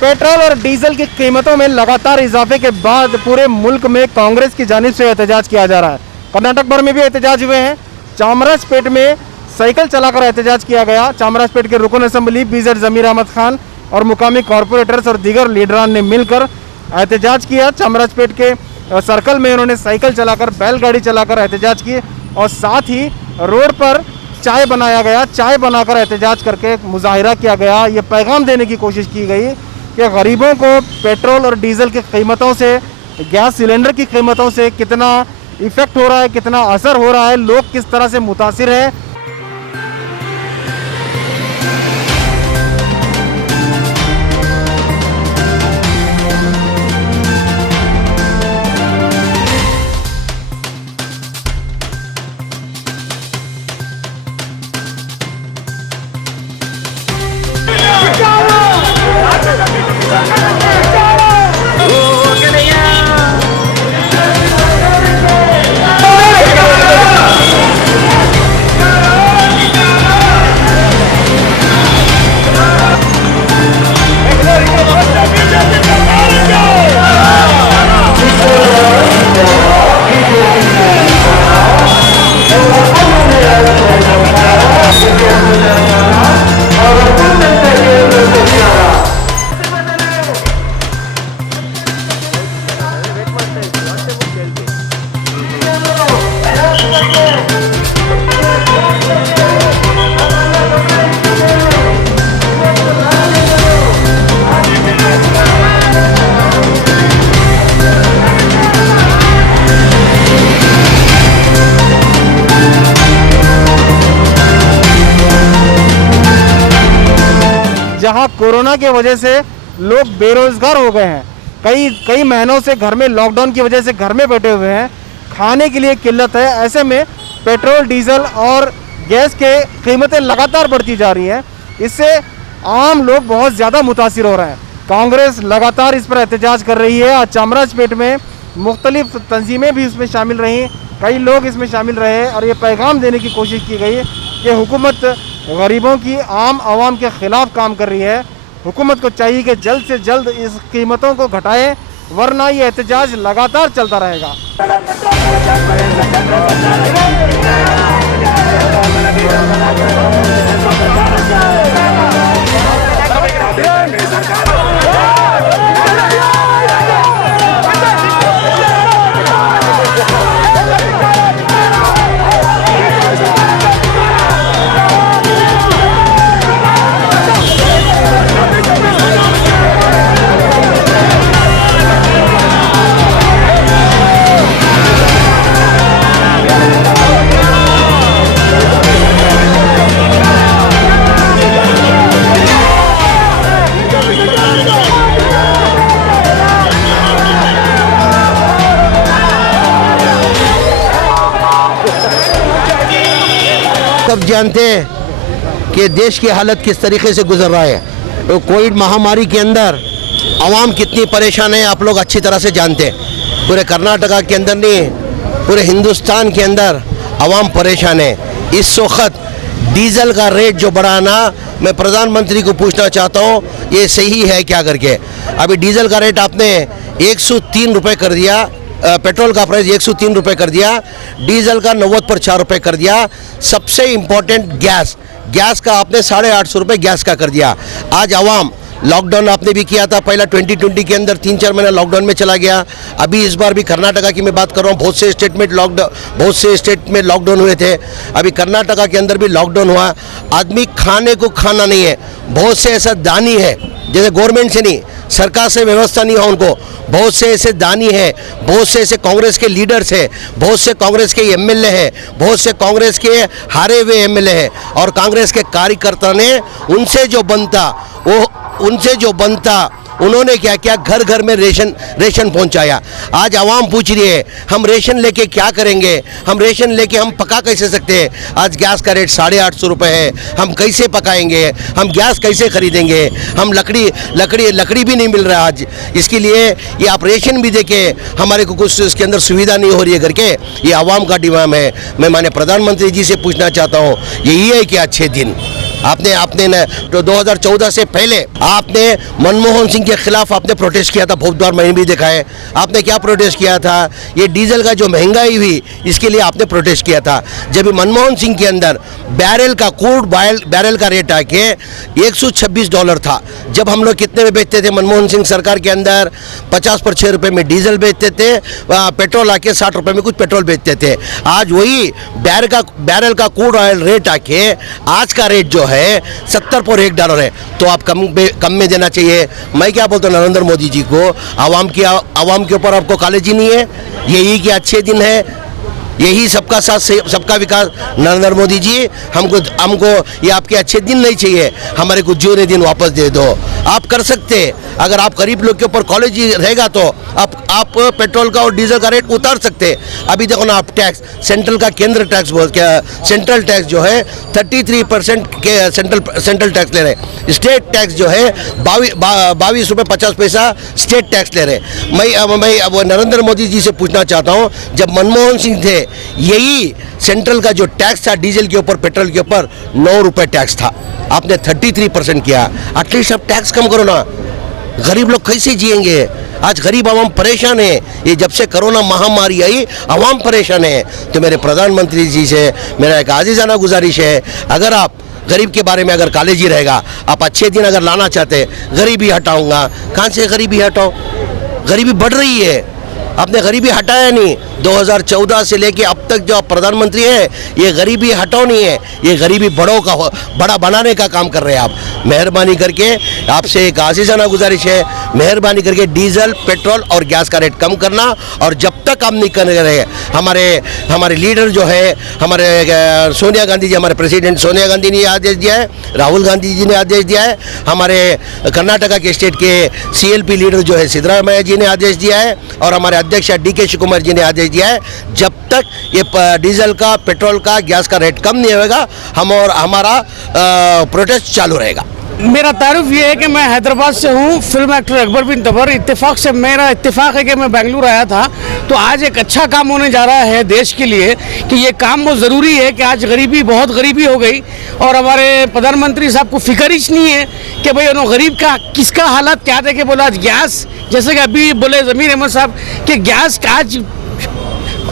Petrol और diesel की कीमतों में लगातार इजाफे के बाद पूरे मुल्क में कांग्रेस की जानिब से एहतजाज किया जा रहा है। कर्नाटक भर में भी एहतजाज हुए हैं। चामराजपेट में साइकिल चलाकर एहतजाज किया गया। चामराजपेट के रुकन असम्बली बीजेड जमीर अहमद खान और मुकामी कॉरपोरेटर्स और दीगर लीडरान ने मिलकर एहतजाज किया। चामराजपेट के सर्कल में उन्होंने साइकिल चलाकर, बैलगाड़ी चलाकर एहतजाज की और साथ ही रोड पर चाय बनाया गया। चाय बनाकर एहतजाज करके मुजाहिरा किया गया। ये पैगाम देने की कोशिश की गई कि गरीबों को पेट्रोल और डीजल की कीमतों से, गैस सिलेंडर की कीमतों से कितना इफेक्ट हो रहा है, कितना असर हो रहा है, लोग किस तरह से मुतासिर है। जहां कोरोना की वजह से लोग बेरोजगार हो गए हैं, कई महीनों से घर में, लॉकडाउन की वजह से घर में बैठे हुए हैं, खाने के लिए किल्लत है। ऐसे में पेट्रोल, डीजल और गैस के कीमतें लगातार बढ़ती जा रही हैं। इससे आम लोग बहुत ज़्यादा मुतासिर हो रहे हैं। कांग्रेस लगातार इस पर एहतजाज कर रही है। आज चामराजपेट में मुख्तलिफ तंजीमें भी इसमें शामिल रहीं, कई लोग इसमें शामिल रहे और ये पैगाम देने की कोशिश की गई कि हुकूमत गरीबों की, आम आवाम के ख़िलाफ़ काम कर रही है। हुकूमत को चाहिए कि जल्द से जल्द इस कीमतों को घटाएं, वरना ये एहतजाज लगातार चलता रहेगा। सब जानते हैं कि देश की हालत किस तरीके से गुजर रहा है। तो कोविड महामारी के अंदर आवाम कितनी परेशान है आप लोग अच्छी तरह से जानते हैं। पूरे कर्नाटका के अंदर नहीं, पूरे हिंदुस्तान के अंदर आवाम परेशान है। इस वक्त डीजल का रेट जो बढ़ाना, मैं प्रधानमंत्री को पूछना चाहता हूँ ये सही है क्या करके। अभी डीजल का रेट आपने 103 रुपये कर दिया, पेट्रोल का प्राइस 103 रुपये कर दिया, डीजल का 90 पर 4 रुपये कर दिया। सबसे इम्पोर्टेंट गैस का आपने 850 रुपये गैस का कर दिया। आज आवाम, लॉकडाउन आपने भी किया था, पहला 2020 के अंदर 3-4 महीना लॉकडाउन में चला गया। अभी इस बार भी कर्नाटका की मैं बात कर रहा हूँ, बहुत से स्टेट में लॉकडाउन हुए थे। अभी कर्नाटका के अंदर भी लॉकडाउन हुआ। आदमी खाने को खाना नहीं है। बहुत से ऐसा दानी है, जैसे गवर्नमेंट से नहीं, सरकार से व्यवस्था नहीं है उनको। बहुत से ऐसे दानी हैं, बहुत से ऐसे कांग्रेस के लीडर्स हैं, बहुत से कांग्रेस के एमएलए हैं, बहुत से कांग्रेस के हारे हुए एमएलए हैं और कांग्रेस के कार्यकर्ता ने उनसे जो बनता उन्होंने क्या किया, घर घर में रेशन पहुंचाया। आज आवाम पूछ रही है हम रेशन लेके क्या करेंगे, हम रेशन लेके हम पका कैसे सकते हैं। आज गैस का रेट 850 रुपये है, हम कैसे पकाएंगे, हम गैस कैसे खरीदेंगे, हम लकड़ी भी नहीं मिल रहा आज। इसके लिए ये आप रेशन भी देके हमारे को कुछ इसके अंदर सुविधा नहीं हो रही है करके ये आवाम का डिमांड है। मैं माननीय प्रधानमंत्री जी से पूछना चाहता हूँ, यही है कि अच्छे दिन आपने आपने न, तो 2014 से पहले आपने मनमोहन सिंह के खिलाफ आपने प्रोटेस्ट किया था, बहुत बार मैंने भी देखा है। आपने क्या प्रोटेस्ट किया था? ये डीजल का जो महंगाई हुई इसके लिए आपने प्रोटेस्ट किया था। जब मनमोहन सिंह के अंदर बैरल का क्रूड बैरल का रेट आके $126 था, जब हम लोग कितने में बेचते थे? मनमोहन सिंह सरकार के अंदर 50 पर 6 रुपये में डीजल बेचते थे, पेट्रोल आके 60 रुपये में कुछ पेट्रोल बेचते थे। आज वही बैरल का क्रूड ऑयल रेट आके आज का रेट जो है $70.1 है। तो आप कम में देना चाहिए। मैं क्या बोलता हूँ नरेंद्र मोदी जी को, आवाम के ऊपर आपको कॉलेज ही नहीं है? यही के अच्छे दिन है, यही सबका साथ सबका विकास। नरेंद्र मोदी जी, हमको ये आपके अच्छे दिन नहीं चाहिए, हमारे कुछ जीवने दिन वापस दे दो। आप कर सकते, अगर आप गरीब लोग के ऊपर कॉलेज रहेगा तो आप पेट्रोल का और डीजल का रेट उतार सकते। अभी देखो ना, आप टैक्स सेंट्रल का केंद्र टैक्स सेंट्रल टैक्स जो है 33% के सेंट्रल टैक्स ले रहे। स्टेट टैक्स जो है 22 रुपये 50 पैसा स्टेट टैक्स ले रहे। मैं अब नरेंद्र मोदी जी से पूछना चाहता हूँ, जब मनमोहन सिंह थे यही सेंट्रल का जो टैक्स था डीजल के ऊपर पेट्रोल के ऊपर 9 रुपये टैक्स था, आपने 33% किया। एटलीस्ट आप टैक्स कम करो ना, गरीब लोग कैसे जिएंगे? आज गरीब आवाम परेशान है। ये जब से कोरोना महामारी आई आवाम परेशान है। तो मेरे प्रधानमंत्री जी से मेरा एक आजीजाना गुजारिश है, अगर आप गरीब के बारे में अगर कॉलेज ही रहेगा, आप अच्छे दिन अगर लाना चाहते, गरीबी हटाऊंगा। कहाँ से गरीबी हटाओ? गरीबी बढ़ रही है, आपने गरीबी हटाया नहीं। 2014 से लेके अब तक जो आप प्रधानमंत्री हैं, ये गरीबी हटाओ नहीं है, ये गरीबी बड़ा बनाने का काम कर रहे हैं आप। मेहरबानी करके आपसे एक आजीजाना गुजारिश है, मेहरबानी करके डीजल पेट्रोल और गैस का रेट कम करना। और जब तक हम नहीं कर रहे, हमारे लीडर जो है, हमारे सोनिया गांधी जी, हमारे प्रेसिडेंट सोनिया गांधी ने आदेश दिया है, राहुल गांधी जी ने आदेश दिया है, हमारे कर्नाटका के स्टेट के CLP लीडर जो है सिद्धरामैया जी ने आदेश दिया है, और हमारे अध्यक्ष DK शिवकुमार जी ने आदेश दिया है, जब तक ये डीजल का पेट्रोल का गैस का रेट कम नहीं होगा, हमारा प्रोटेस्ट चालू रहेगा। मेरा तारुफ ये है कि मैं हैदराबाद से हूँ, फिल्म एक्टर अकबर बिन तबर। इत्तेफाक से मेरा इत्तेफाक है कि मैं बेंगलुरु आया था, तो आज एक अच्छा काम होने जा रहा है देश के लिए, कि ये काम बहुत ज़रूरी है। कि आज बहुत गरीबी हो गई, और हमारे प्रधानमंत्री साहब को फिक्र ही नहीं है कि भाई उन्होंने गरीब का किसका हालात क्या देखे। बोला आज गैस, जैसे कि अभी बोले ज़मीर अहमद साहब कि गैस का आज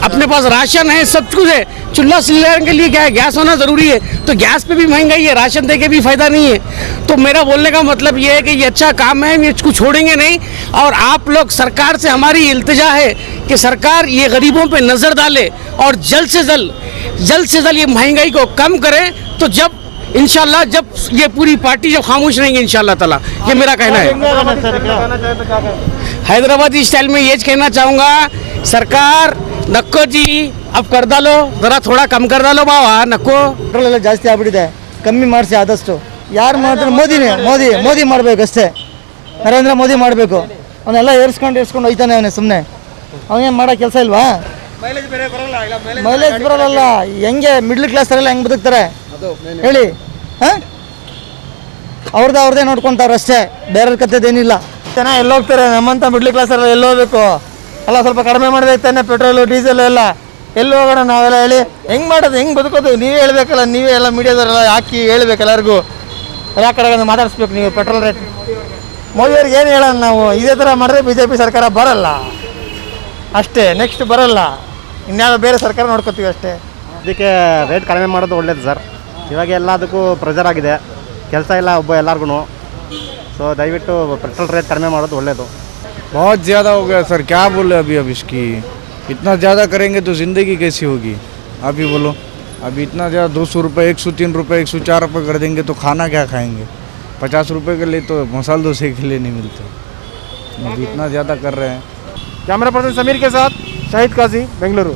अपने पास राशन है, सब कुछ है, चूल्हा सिलेंडर के लिए क्या है, गैस होना ज़रूरी है। तो गैस पे भी महंगाई है, राशन दे के भी फ़ायदा नहीं है। तो मेरा बोलने का मतलब ये है कि ये अच्छा काम है, हम इसको छोड़ेंगे नहीं। और आप लोग, सरकार से हमारी इल्तिजा है कि सरकार ये गरीबों पे नज़र डाले और जल्द से जल्द ये महंगाई को कम करे। तो जब इंशाल्लाह, जब ये पूरी पार्टी जब खामोश रहेंगे इंशाल्लाह ताला, ये मेरा कहना है। हैदराबादी स्टाइल में ये कहना चाहूँगा, सरकार नक्को जी अब कर डालो, जरा थोड़ा कम कर डालो बावा, नक्को ಪೆಟ್ರೋಲ್ ಎಲ್ಲ ಜಾಸ್ತಿ ಆಗ್ಬಿಟ್ಟಿದೆ, ಕಮ್ಮಿ ಮಾಡಿಸಿ ಆದಷ್ಟು. ಯಾರು ಮಾಡ್ತಾರೆ? ಮೋದಿ ಮಾಡಬೇಕು ಅಷ್ಟೇ, ನರೇಂದ್ರ ಮೋದಿ ಮಾಡಬೇಕು. ಅವನ್ನೆಲ್ಲ ಏರ್ಸ್ಕೊಂಡು ಹೋಯ್ತಾನೆ ಅವನೇ ಸುಮ್ಮನೆ. ಅವನೇನು ಮಾಡೋ ಕೆಲಸ ಇಲ್ವಾ? ಮೈಲೇಜ್ ಬರೋಲ್ಲ. ಹೆಂಗೆ ಮಿಡ್ಲ್ ಕ್ಲಾಸರೆಲ್ಲ ಹೆಂಗೆ ಬದುಕ್ತಾರೆ ಹೇಳಿ? ಹಾಂ, ಅವ್ರದ್ದೇ ನೋಡ್ಕೊತಾರೆ ಅಷ್ಟೇ, ಬೇರೆ ಕಥೆದೇನಿಲ್ಲ. ಜನ ಎಲ್ಲೋಗ್ತಾರೆ? ನಮ್ಮಂಥ ಮಿಡ್ಲ್ ಕ್ಲಾಸರೆಲ್ಲ ಎಲ್ಲೋಗ್ಬೇಕು? ಎಲ್ಲ ಸ್ವಲ್ಪ ಕಡಿಮೆ ಮಾಡಬೇಕು ತಾನೆ, ಪೆಟ್ರೋಲು ಡೀಸೆಲ್ ಎಲ್ಲ. ಎಲ್ಲಿ ಹೋಗೋಣ ನಾವೆಲ್ಲ ಹೇಳಿ? ಹೆಂಗೆ ಮಾಡೋದು, ಹೆಂಗೆ ಬದುಕೋದು? ನೀವೇ ಹೇಳ್ಬೇಕಲ್ಲ, ನೀವೇ ಎಲ್ಲ ಮೀಡಿಯಾದವರೆಲ್ಲ ಹಾಕಿ ಹೇಳ್ಬೇಕು ಎಲ್ಲರಿಗೂ. ಎಲ್ಲ ಕಡೆಗೆ ಮಾತಾಡಿಸ್ಬೇಕು ನೀವು ಪೆಟ್ರೋಲ್ ರೇಟ್. ಮೋದಿಯವ್ರಿಗೆ ಏನು ಹೇಳೋಣ ನಾವು? ಇದೇ ಥರ ಮಾಡಿದ್ರೆ BJP ಸರ್ಕಾರ ಬರಲ್ಲ ಅಷ್ಟೇ, ನೆಕ್ಸ್ಟ್ ಬರಲ್ಲ. ಇನ್ಯಾವುದೋ ಬೇರೆ ಸರ್ಕಾರ ನೋಡ್ಕೋತೀವಿ ಅಷ್ಟೇ. ಅದಕ್ಕೆ ರೇಟ್ ಕಡಿಮೆ ಮಾಡೋದು ಒಳ್ಳೇದು ಸರ್. ಇವಾಗ ಎಲ್ಲದಕ್ಕೂ ಪ್ರೆಷರ್ ಆಗಿದೆ, ಕೆಲಸ ಇಲ್ಲ ಎಲ್ಲರಿಗೂ. ಸೊ ದಯವಿಟ್ಟು ಪೆಟ್ರೋಲ್ ರೇಟ್ ಕಡಿಮೆ ಮಾಡೋದು ಒಳ್ಳೇದು. बहुत ज़्यादा हो गया सर, क्या बोले अभी अब इसकी। इतना ज़्यादा करेंगे तो ज़िंदगी कैसी होगी, आप ही बोलो। अभी इतना ज़्यादा 200 रुपये, 103 रुपये, 104 रुपये कर देंगे तो खाना क्या खाएंगे? 50 रुपये के लिए तो मसाल डोसे के लिए नहीं मिलते, अभी इतना ज़्यादा कर रहे हैं। कैमरा पर्सन समीर के साथ शाहिद काजी, बेंगलुरु।